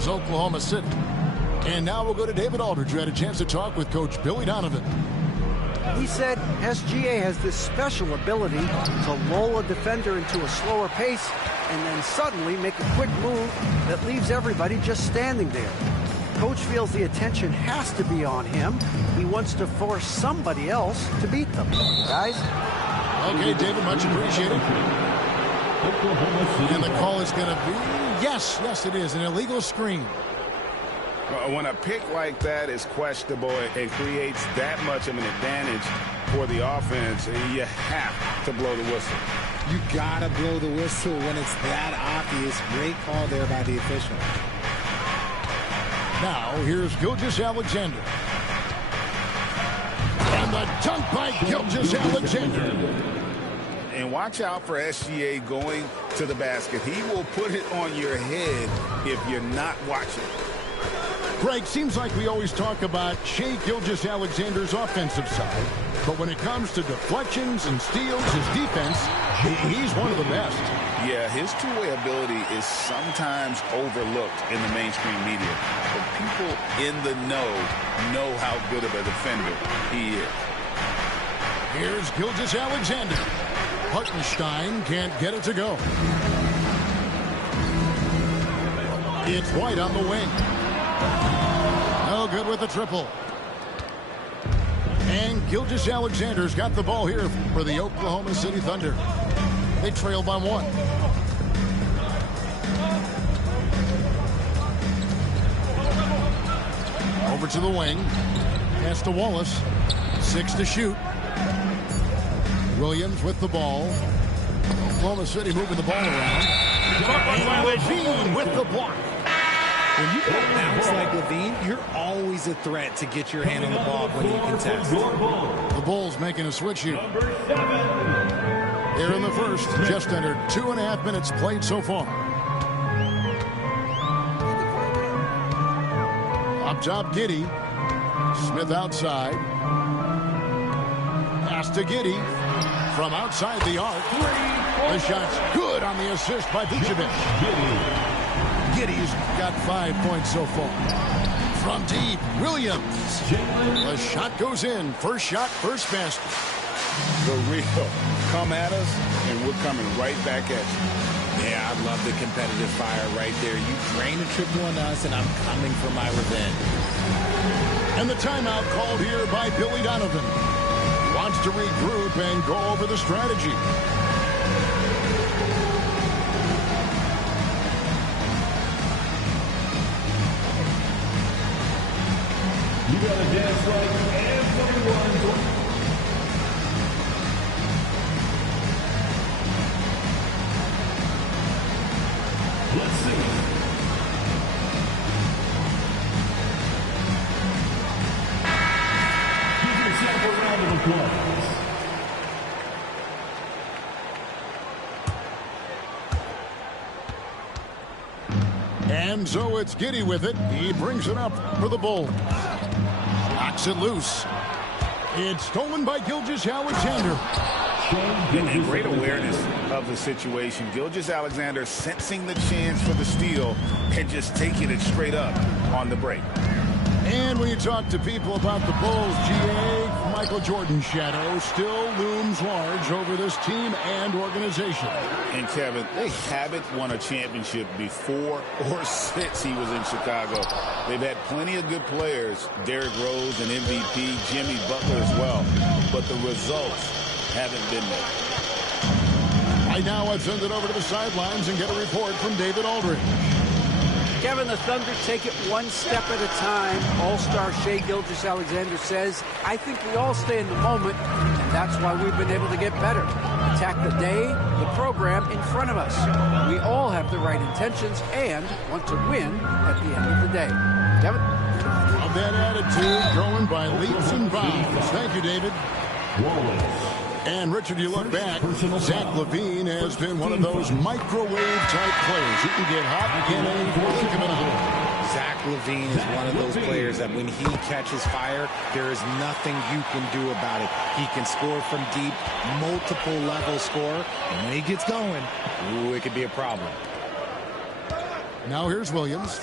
Here's Oklahoma City. And now we'll go to David Aldridge, who had a chance to talk with Coach Billy Donovan. He said SGA has this special ability to lull a defender into a slower pace and then suddenly make a quick move that leaves everybody just standing there. Coach feels the attention has to be on him. He wants to force somebody else to beat them. Guys? Okay, David, much appreciated. And the call is going to be, yes, it is, an illegal screen. When a pick like that is questionable and creates that much of an advantage for the offense, you have to blow the whistle. You got to blow the whistle when it's that obvious. Great call there by the official. Now, here's Gilgeous-Alexander. And the dunk by Gilgeous-Alexander. And watch out for SGA going to the basket. He will put it on your head if you're not watching. Greg, seems like we always talk about Shai Gilgeous-Alexander's offensive side. But when it comes to deflections and steals, his defense, he's one of the best. Yeah, his two-way ability is sometimes overlooked in the mainstream media. But people in the know how good of a defender he is. Here's Gilgeous-Alexander. Hartenstein can't get it to go. It's White on the wing. No good with the triple. And Gilgeous-Alexander's got the ball here for the Oklahoma City Thunder. They trail by 1. Over to the wing. Pass to Wallace. 6 to shoot. Williams with the ball. Oklahoma City moving the ball around. And LaVine with the block. When you got a bounce like LaVine, you're always a threat to get your hand on the ball when you contest. The Bulls making a switch here. Here in the first, just under 2.5 minutes played so far. Up top, Giddey. Smith outside. Pass to Giddey. From outside the arc. The shot's good on the assist by Vucevic. Giddey's got 5 points so far. From deep, Williams. The shot goes in. First shot, first basket. The real. Come at us, and we're coming right back at you. Yeah, I love the competitive fire right there. You drain a triple on us, and I'm coming for my revenge. And the timeout called here by Billy Donovan. He wants to regroup and go over the strategy. You gotta dance like everyone. Let's see. Give yourself a round of applause. And so it's Giddey with it. He brings it up for the Bulls. Knocks it loose. It's stolen by Gilgeous-Alexander. And great awareness of the situation. Gilgeous-Alexander sensing the chance for the steal and just taking it straight up on the break. And when you talk to people about the Bulls, GA, Michael Jordan's shadow still looms large over this team and organization. And Kevin, they haven't won a championship before or since he was in Chicago. They've had plenty of good players, Derrick Rose and MVP, Jimmy Butler as well, but the results haven't been there. Right now, I've sent it over to the sidelines and get a report from David Aldridge. Kevin, the Thunder take it one step at a time. All-star Shai Gilgeous-Alexander says, I think we all stay in the moment, and that's why we've been able to get better. Attack the day, the program in front of us. We all have the right intentions and want to win at the end of the day. Kevin? Of that attitude going by leaps and bounds. Thank you, David. And, Richard, you look back, Zach LaVine has been one of those microwave-type players. He can get hot in a blink of an eye. Zach LaVine is one of those players that when he catches fire, there is nothing you can do about it. He can score from deep, multiple-level score, and when he gets going, ooh, it could be a problem. Now here's Williams.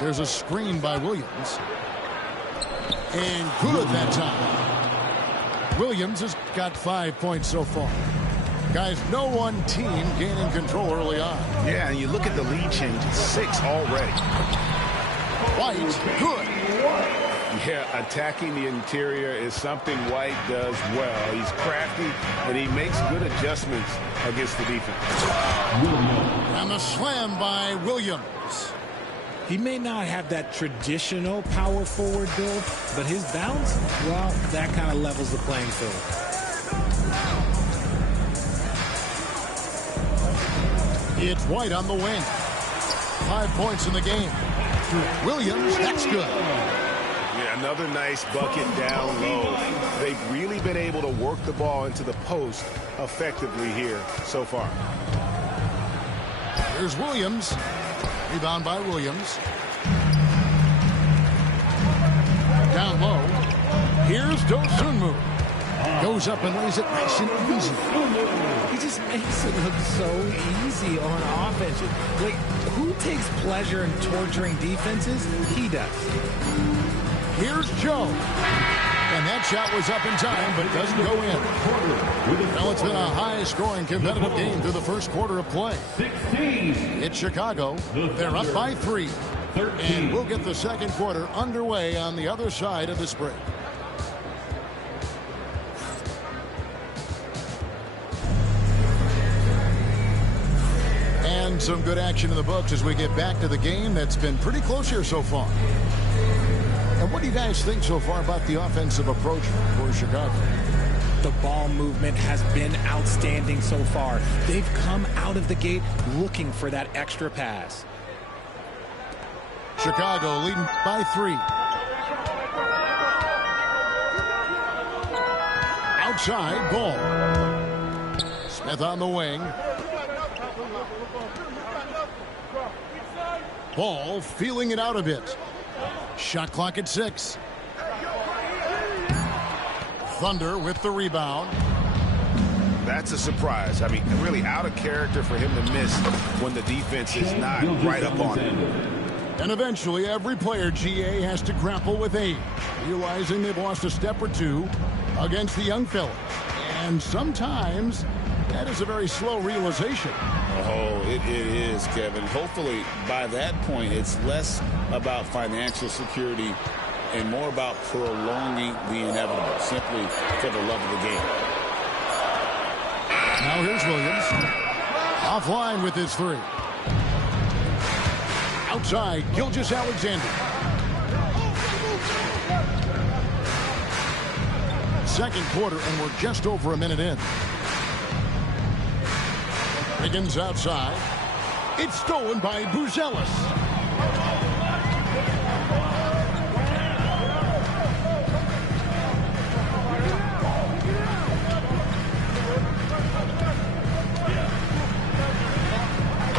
There's a screen by Williams. And good that time. Williams has got 5 points so far. Guys, no one team gaining control early on. Yeah, and you look at the lead change, it's 6 already. White, good. Yeah, attacking the interior is something White does well. He's crafty, and he makes good adjustments against the defense. And the slam by Williams. He may not have that traditional power forward build, but his bounce, well, that kind of levels the playing field. It's White on the wing. 5 points in the game. Williams, that's good. Yeah, another nice bucket down low. They've really been able to work the ball into the post effectively here so far. Here's Williams. Rebound by Williams. Down low. Here's Dosunmu. Goes up and lays it nice and easy. He just makes it look so easy on offense. Like, who takes pleasure in torturing defenses? He does. Here's Joe. And that shot was up in time, but doesn't go in. Well, it's been a high-scoring competitive game through the first quarter of play. 16. It's Chicago. They're up by 3. 13. And we'll get the second quarter underway on the other side of this break. And some good action in the books as we get back to the game that's been pretty close here so far. And what do you guys think so far about the offensive approach for Chicago? The ball movement has been outstanding so far. They've come out of the gate looking for that extra pass. Chicago leading by 3. Outside, Ball. Smith on the wing. Ball feeling it out a bit. Shot clock at 6. Thunder with the rebound. That's a surprise. I mean, really out of character for him to miss when the defense is not right up on him. And eventually, every player, GA, has to grapple with age, realizing they've lost a step or two against the young fellas. And sometimes that is a very slow realization. Oh, it is, Kevin. Hopefully, by that point, it's less about financial security and more about prolonging the inevitable, simply for the love of the game. Now here's Williams. Offline with his 3. Outside, Gilgeous-Alexander. Second quarter, and we're just over a minute in. Higgins outside. It's stolen by Buzelis.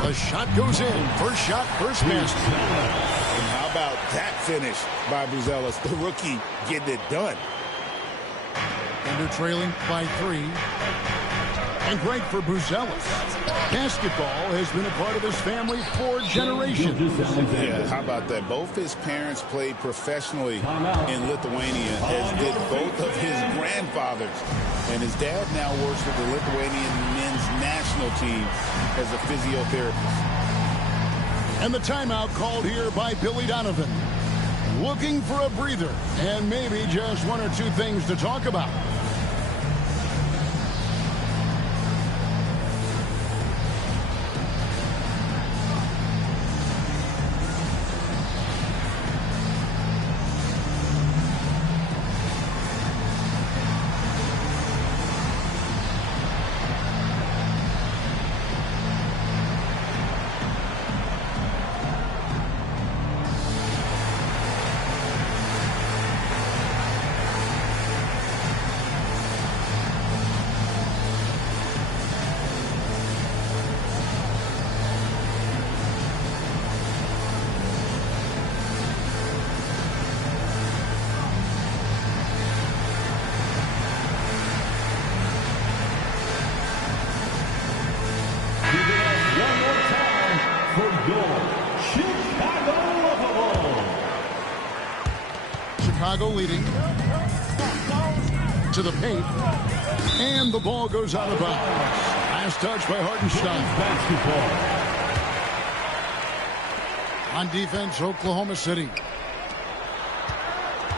The shot goes in. First shot, first basket. And how about that finish by Buzelis, the rookie, getting it done. Thunder trailing by 3. And great for Buzelis. Basketball has been a part of his family for generations. Yeah, how about that? Both his parents played professionally in Lithuania, as did both of his grandfathers. And his dad now works with the Lithuanian men's national team as a physiotherapist. And the timeout called here by Billy Donovan. Looking for a breather and maybe just 1 or 2 things to talk about. Chicago leading. To the paint. And the ball goes out of bounds. Last touch by Hartenstein. Basketball. On defense, Oklahoma City.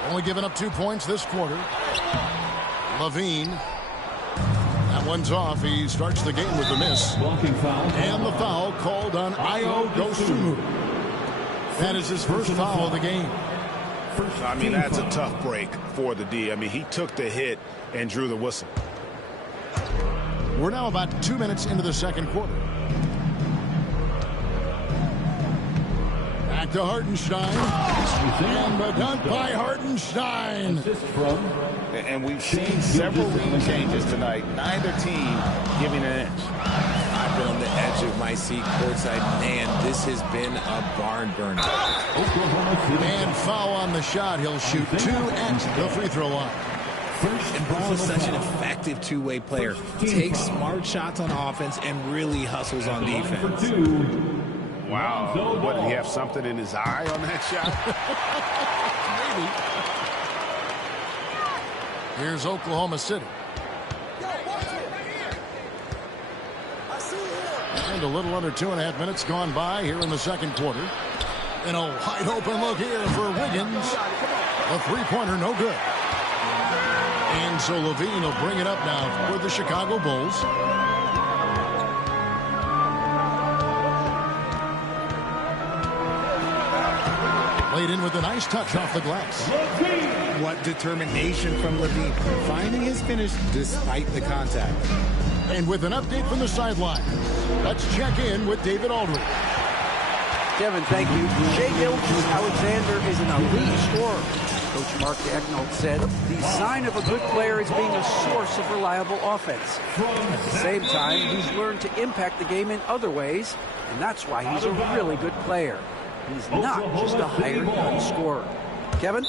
Only giving up 2 points this quarter. Levine. That one's off. He starts the game with the miss. Blocking foul. And the foul called on Ayo Dosunmu. That is his first foul of the game. I mean, that's a tough break for the D. I mean, he took the hit and drew the whistle. We're now about 2 minutes into the second quarter. Back to Hartenstein. And the dunk by Hartenstein. Assist from. And we've seen several wing changes tonight. Neither team giving an inch. I've been on the edge of my seat courtside. Man, this has been a barn burner. Oklahoma City. And foul on the shot. He'll shoot 2 at the free throw line. And Brown is such an effective two-way player. Takes smart shots on offense and really hustles on For defense. 2. Wow. What, did he have something in his eye on that shot? Maybe. Here's Oklahoma City. And a little under 2.5 minutes gone by here in the second quarter. And a wide open look here for Wiggins. A three-pointer, no good. And so Levine will bring it up now for the Chicago Bulls. Laid in with a nice touch off the glass. What determination from Levine. Finding his finish despite the contact. And with an update from the sideline, let's check in with David Aldridge. Kevin, thank you. Shai Gilgeous-Alexander is an elite scorer. Coach Mark Daigneault said the sign of a good player is being a source of reliable offense. At the same time, he's learned to impact the game in other ways, and that's why he's a really good player. He's not just a hired gun scorer. Kevin?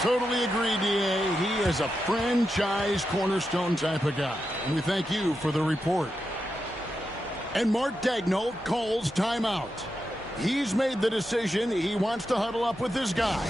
Totally agree, D.A. He is a franchise cornerstone type of guy. And we thank you for the report. And Mark Daigneault calls timeout. He's made the decision. He wants to huddle up with his guy.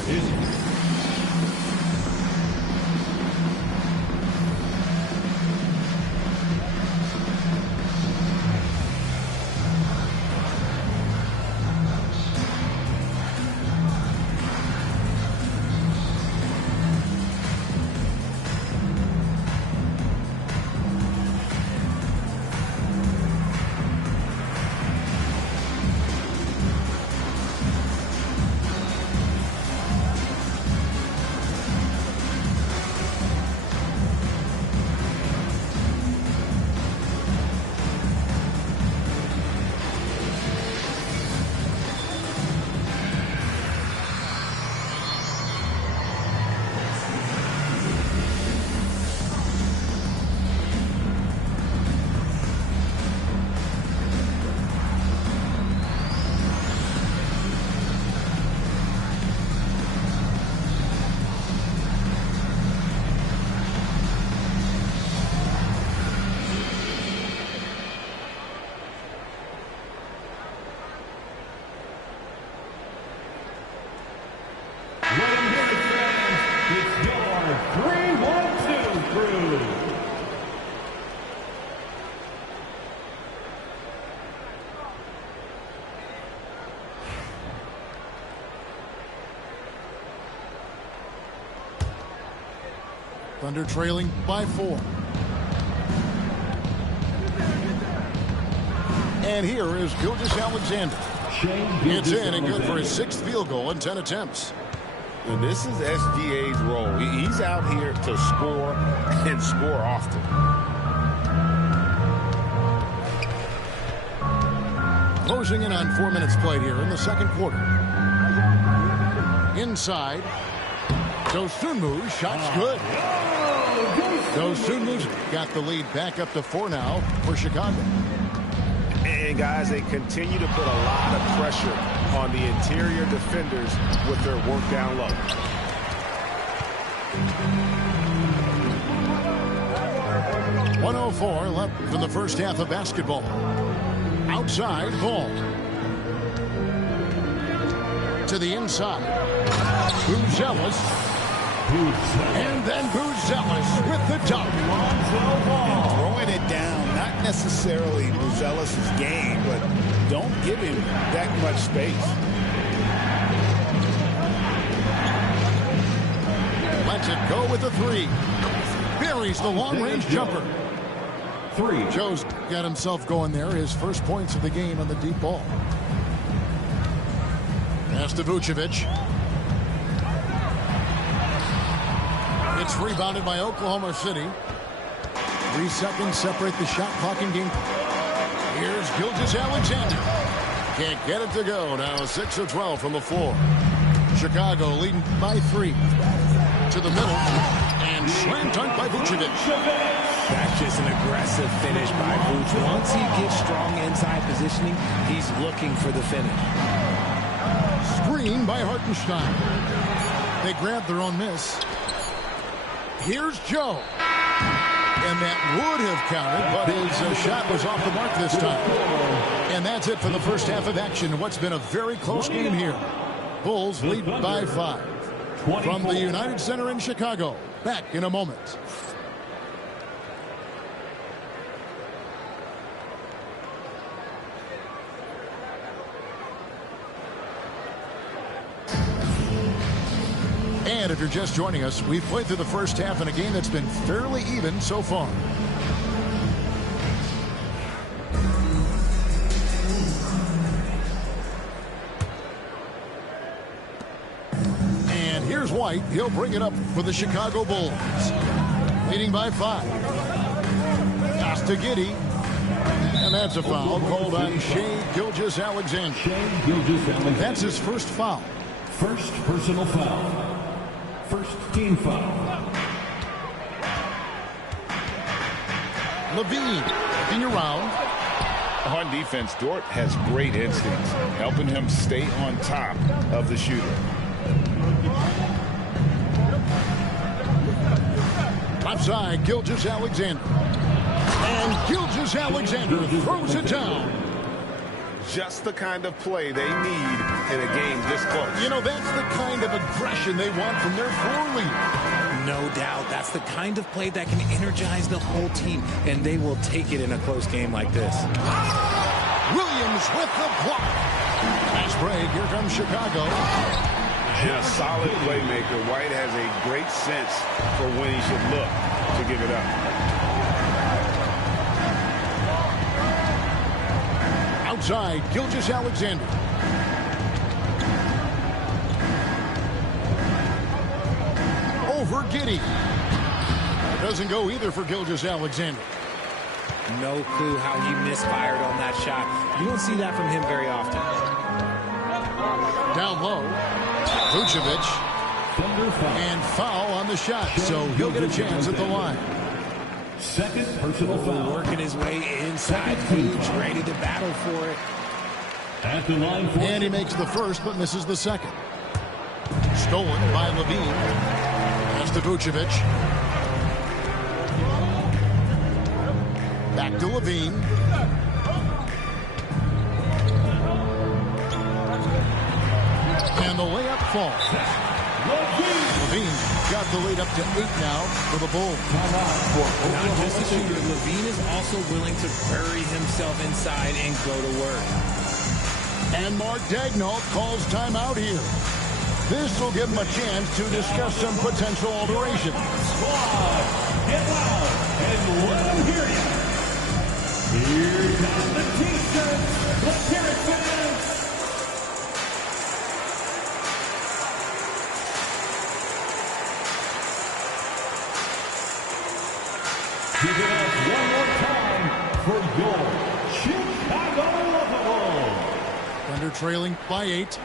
Thunder trailing by 4. And here is Gilgeous-Alexander. It's in and good for his 6th field goal in 10 attempts. And this is SGA's role. He's out here to score and score often. Closing in on 4 minutes played here in the second quarter. Inside. Dosunmu, shot's good. Dosunmu's got the lead back up to 4 now for Chicago. And guys, they continue to put a lot of pressure on the interior defenders with their work down low. .104 left in the first half of basketball. Outside, ball. To the inside. Buzelis. And then Buzelis with the dunk. Throwing it down, not necessarily Buzelis' game, but don't give him that much space. Lets it go with the three. Buries the long-range jumper. Joe's got himself going there. His first points of the game on the deep ball. Pass to Vucevic. It's rebounded by Oklahoma City. 3 seconds separate the shot clock in game. Here's Gilgeous-Alexander. Can't get it to go. Now 6 of 12 from the floor. Chicago leading by 3. To the middle. And slam dunk by Vucevic. That's just an aggressive finish by Vucevic. Once he gets strong inside positioning, he's looking for the finish. Screen by Hartenstein. They grab their own miss. Here's Joe. And that would have counted, but his shot was off the mark this time. And that's it for the first half of action. What's been a very close game here. Bulls lead by 5. From the United Center in Chicago. Back in a moment. And if you're just joining us, we've played through the first half in a game that's been fairly even so far. And here's White. He'll bring it up for the Chicago Bulls. Leading by 5. Pass to Giddey. And that's a foul called on Shai Gilgeous-Alexander. That's his first foul. First personal foul. First team foul. Levine looking around. On defense, Dort has great instincts, helping him stay on top of the shooter. Outside, Gilgeous-Alexander. And Gilgeous-Alexander throws it down. Just the kind of play they need in a game this close. You know, that's the kind of aggression they want from their floor leader. No doubt. That's the kind of play that can energize the whole team, and they will take it in a close game like this. Williams with the block. Fast break. Here comes Chicago. And a solid playmaker. White has a great sense for when he should look to give it up. Outside, Gilgeous-Alexander. Over Giddey. It doesn't go either for Gilgeous-Alexander. No clue how he misfired on that shot. You don't see that from him very often. Down low, Vucevic. And foul on the shot, so he'll get a chance at the line. Second personal foul. Working his way inside. Vooch ready to battle for it. At the line for And he makes the first, but misses the second. Stolen by Levine. Pass to Vucevic. Back to Levine. And the layup falls. Levine got the lead up to 8 now for the Bulls. Not just a shooter, Levine is also willing to bury himself inside and go to work. And Mark Daigneault calls timeout here. This will give him a chance to discuss some potential alterations. Squad, get loud and let them hear you. Here comes the T-shirts. Let's hear it, fans. Give it up one more time for your Chicago Bulls. Thunder trailing by 8.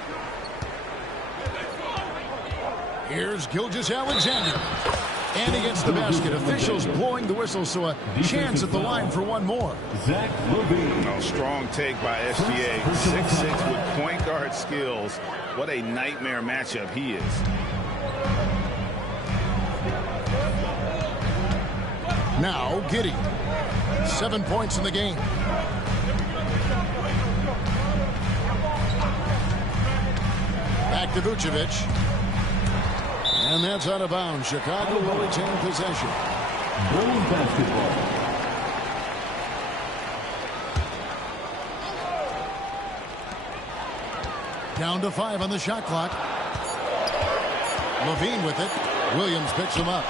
Here's Gilgeous-Alexander. And he gets the basket. Officials blowing the whistle, so a chance at the line for one more. Zach LaVine. Oh, strong take by SGA. 6'6" with point guard skills. What a nightmare matchup he is. Now, Giddey. 7 points in the game. Back to Vucevic. And that's out of bounds. Chicago will retain possession. Bulls basketball. Down to 5 on the shot clock. Levine with it. Williams picks him up.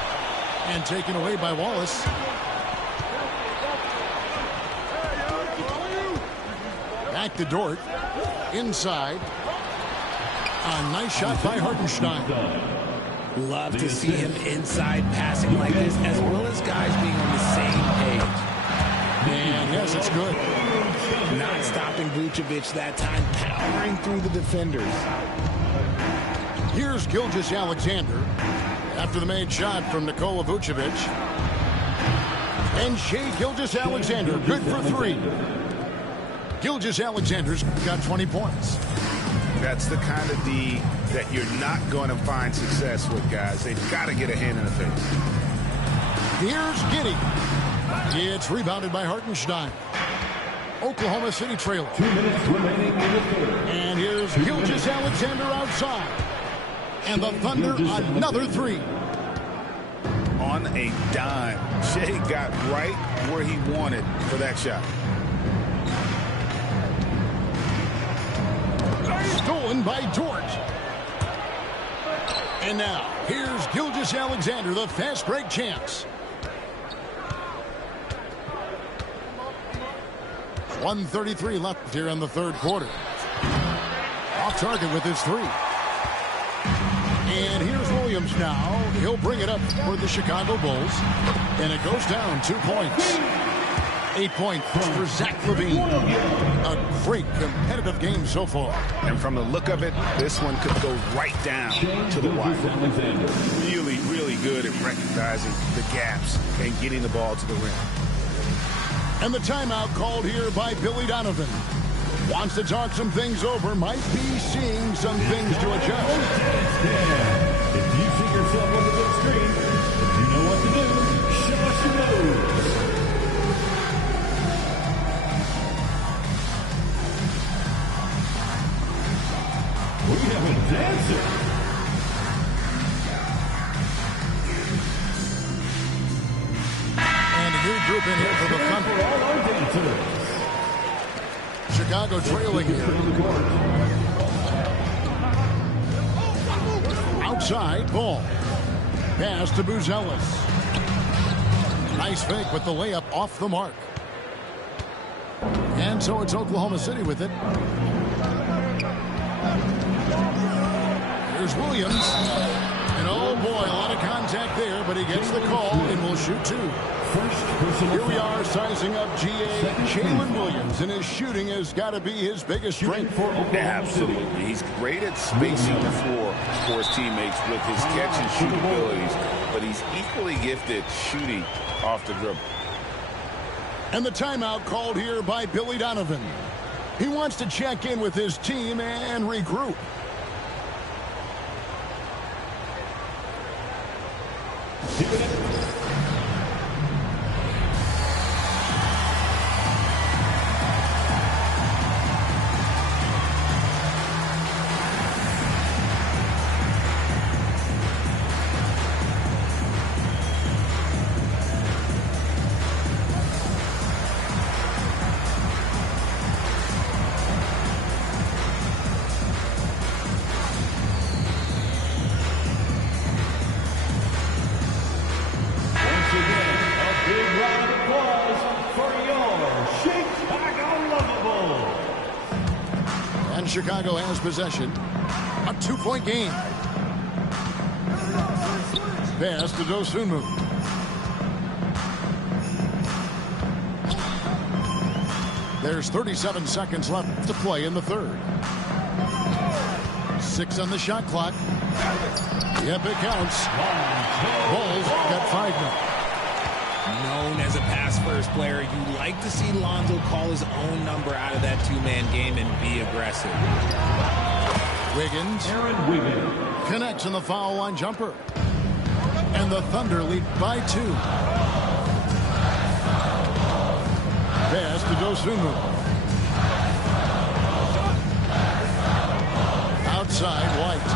And taken away by Wallace. Back to Dort. Inside. A nice shot by Hartenstein. Love to see him inside passing like this, as well as guys being on the same page. And yes, it's good. Not stopping Vucevic that time, powering through the defenders. Here's Gilgeous-Alexander after the made shot from Nikola Vucevic. And Shai Gilgeous-Alexander, good for 3. Gilgeous-Alexander's got 20 points. That's the kind of D that you're not going to find success with, guys. They've got to get a hand in the face. Here's Giddey. It's rebounded by Hartenstein. Oklahoma City trailing. 2 minutes remaining in the third. And here's Gilgeous-Alexander outside. And the Thunder another 3. On a dime. Shai got right where he wanted for that shot. Stolen by Dort. And now, here's Gilgeous-Alexander, the fast break champs. 1:33 left here in the third quarter. Off target with his 3. And here's Williams now. He'll bring it up for the Chicago Bulls. And it goes down 2 points. 8 points for Zach LaVine. A great competitive game so far. And from the look of it, this one could go right down to the wire. Really, really good at recognizing the gaps and getting the ball to the rim. And the timeout called here by Billy Donovan. Wants to talk some things over. Might be seeing some things to adjust. If you see yourself on the big screen, you know what to do. Show us your moves. We have a dancer. And a new group in here for the Thunder. All our dancers. Chicago trailing here. Outside, ball. Pass to Buzelis. Nice fake with the layup off the mark. And so it's Oklahoma City with it. Here's Williams. And oh boy, a lot of contact there, but he gets the call and will shoot 2. Here we are sizing up GA Jalen Williams, and his shooting has got to be his biggest strength. Absolutely. He's great at spacing the floor for his teammates with his catch and shoot abilities, but he's equally gifted shooting off the dribble. And the timeout called here by Billy Donovan. He wants to check in with his team and regroup. Chicago has possession. A 2-point game. Pass to Dosunmu. There's 37 seconds left to play in the third. 6 on the shot clock. Yep, it counts. Bulls got 5 now. Known as a pass-first player, you like to see Lonzo call his own number out of that two-man game and be aggressive. Wiggins connects in the foul line jumper. And the Thunder lead by 2. Pass to Dosunmu. Outside, White.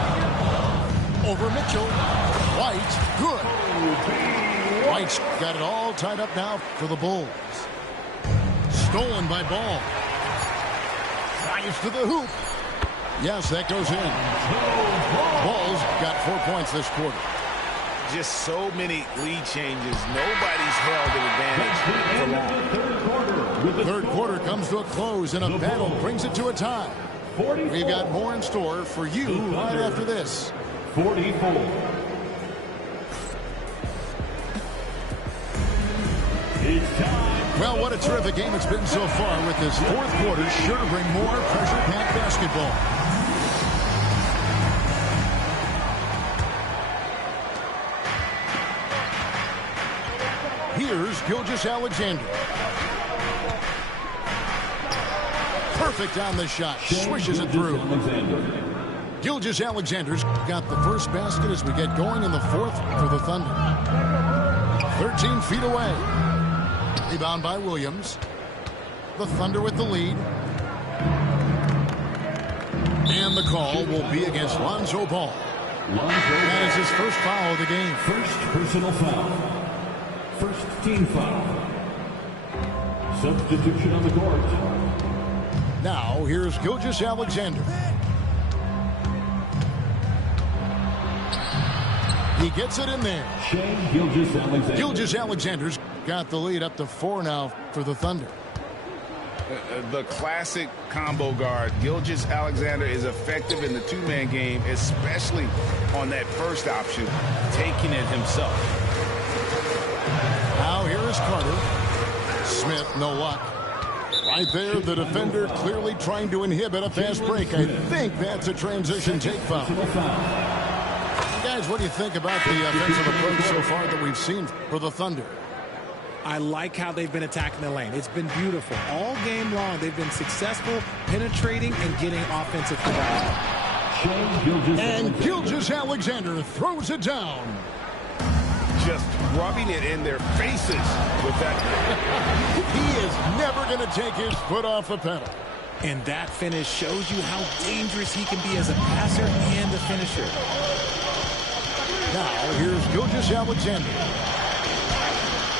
over Mitchell. White, good. White's got it all tied up now for the Bulls. Stolen by Ball. Drives to the hoop. Yes, that goes in. Ball's got 4 points this quarter. Just so many lead changes. Nobody's held an advantage for long. Third quarter comes to a close, and a battle brings it to a tie. We've got more in store for you right after this. 44. It's time. Well, what a terrific game it's been so far, with this fourth quarter sure to bring more pressure-packed basketball. Here's Gilgeous-Alexander. Perfect on the shot. Swishes it through. Gilgeous-Alexander's got the first basket as we get going in the fourth for the Thunder. 13 feet away. Rebound by Williams. The Thunder with the lead. And the call will be against Lonzo Ball. That is his first foul of the game. First personal foul. First team foul. Substitution on the court. Now, here's Gilgeous-Alexander. He gets it in there. Shai Gilgeous-Alexander. Gilgeous-Alexander's got the lead up to 4 now for the Thunder. The classic combo guard. Gilgeous-Alexander is effective in the two-man game, especially on that first option, taking it himself. Now here is Carter. Smith, no luck. Right there, the defender clearly trying to inhibit a fast break. I think that's a transition take foul. Guys, what do you think about the offensive approach so far that we've seen for the Thunder? I like how they've been attacking the lane. It's been beautiful. All game long, they've been successful penetrating and getting offensive production. And Gilgeous-Alexander throws it down. Just rubbing it in their faces with that. He is never going to take his foot off the pedal. And that finish shows you how dangerous he can be as a passer and a finisher. Now, here's Gilgeous-Alexander.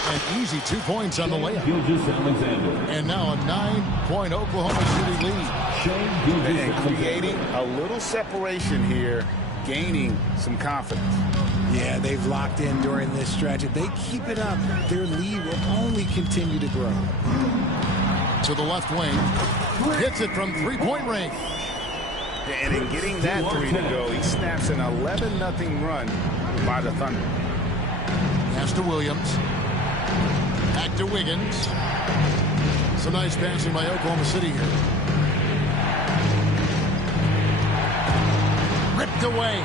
An easy 2 points on the layup. Gilgeous-Alexander. And now a 9-point Oklahoma City lead. And creating a little separation here, gaining some confidence. Yeah, they've locked in during this stretch. If they keep it up, their lead will only continue to grow. To the left wing. Hits it from three-point range. And in getting that three to go, he snaps an 11-0 run by the Thunder. Pass to Williams. Back to Wiggins. Some nice passing by Oklahoma City here. Ripped away.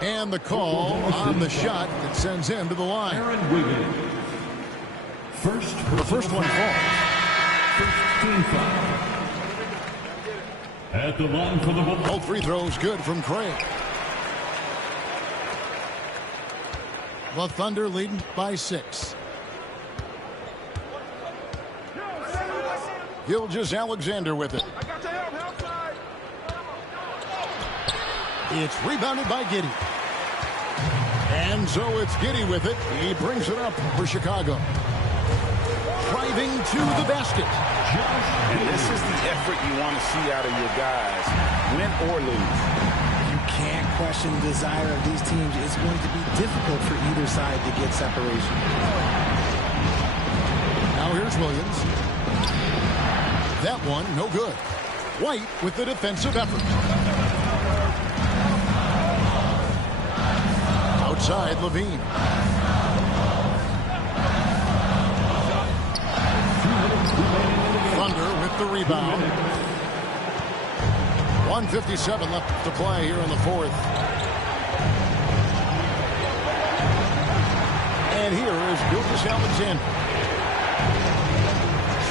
And the call on the shot that sends him to the line. Aaron Wiggins. The first one falls. First team foul. At the line for the Bulls. Both free throws good from Craig. The Thunder leading by 6. Gilgeous-Alexander with it. It's rebounded by Giddey. And so it's Giddey with it. He brings it up for Chicago. Driving to the basket. And this is the effort you want to see out of your guys, win or lose. You can't question the desire of these teams. It's going to be difficult for either side to get separation. Now here's Williams. That one, no good. White with the defensive effort. Outside, Levine. Thunder with the rebound. 1:57 left to play here in the fourth. And here is Gilgeous-Alexander.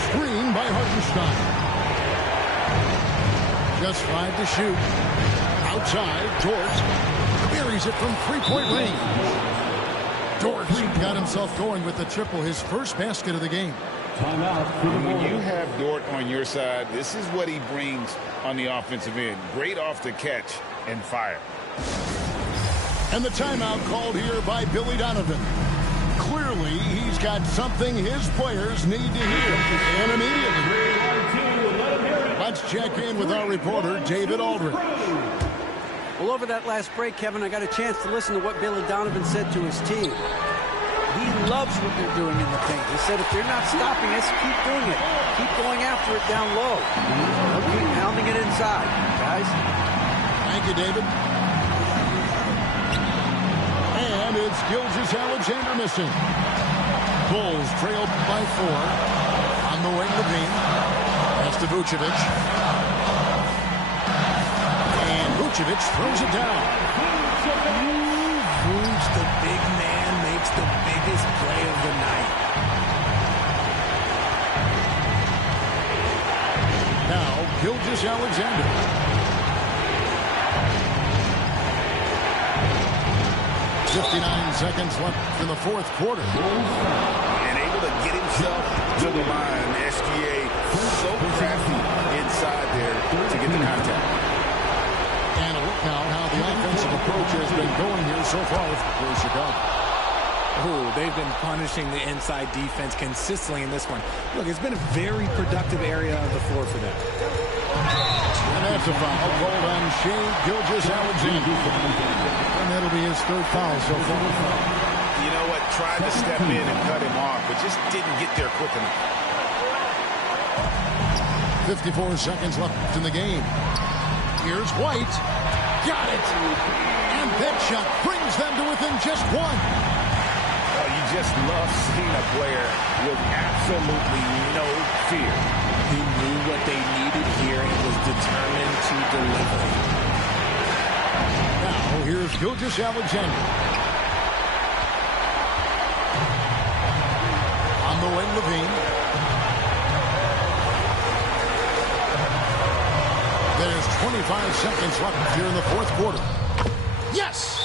Screen by Hartenstein. Just 5 to shoot. Outside, George buries it from three-point range. George got himself going with the triple, his first basket of the game. Timeout for the When you Bulls. have Dort on your side, this is what he brings on the offensive end. Great off the catch and fire. And the timeout called here by Billy Donovan. Clearly, he's got something his players need to hear. And immediately, let's check in with our reporter, David Aldridge. Well, over that last break, Kevin, I got a chance to listen to what Billy Donovan said to his team. He loves what they're doing in the paint. He said if they're not stopping us, keep doing it. Keep going after it down low. They'll keep pounding it inside, guys. Thank you, David. And it's Gilgeous-Alexander missing. Bulls trailed by 4. On the wing, Levine. That's to Vucevic. And Vucevic throws it down. Vooch, the big man, makes the biggest play of the night. Now, Gilgeous-Alexander. 59 seconds left in the fourth quarter. And able to get himself to the line. SGA so crafty inside there to get the contact. And a look now how the offensive approach has been going here so far for Chicago. Oh, they've been punishing the inside defense consistently in this one. Look, it's been a very productive area of the floor for them. And that's a foul called on Shai Gilgeous-Alexander. And that'll be his third foul so far. You know what? Tried to step in and cut him off, but just didn't get there quick enough. 54 seconds left in the game. Here's White. Got it. And that shot brings them to within just one. Oh, you just love seeing a player with absolutely no fear. He knew what they needed here and was determined to deliver. Now, here's Gilgeous-Alexander. On the wing, Levine. There's 25 seconds left here in the fourth quarter. Yes!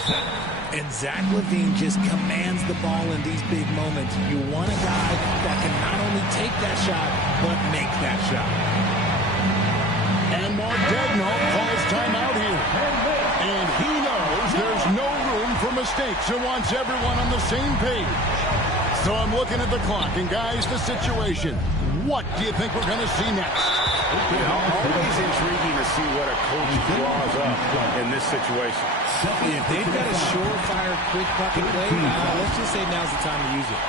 And Zach LaVine just commands the ball in these big moments. You want a guy that can not only take that shot, but make that shot. And Mark Daigneault calls timeout here. And he knows there's no room for mistakes and wants everyone on the same page. So I'm looking at the clock, and guys, the situation. What do you think we're going to see next? You know, always intriguing to see what a coach draws up in this situation. If they've got a surefire, quick bucket play, let's just say now's the time to use it.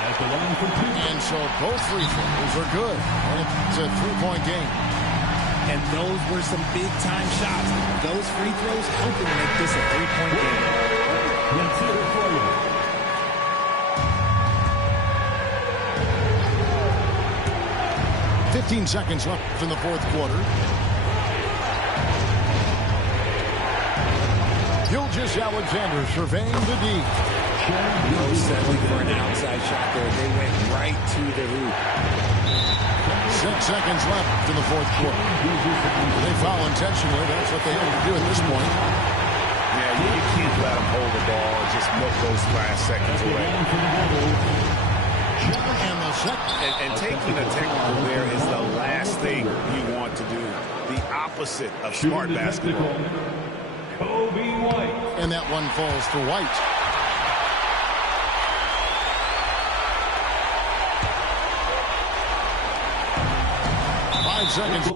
And so both free throws are good. And it's a three-point game. And those were some big-time shots. Those free throws helping make this a three-point game. Let's hear it for you. $15 seconds left in the fourth quarter. Gilgeous-Alexander surveying the D. No settling for an outside shot there. They went right to the hoop. 6 seconds left in the fourth quarter. They foul intentionally. That's what they have to do at this point. Yeah, you can't let them hold the ball and just milk those last seconds away. And taking a technical there is the last thing you want to do. The opposite of smart basketball. Kobe White. And that one falls for White. Seconds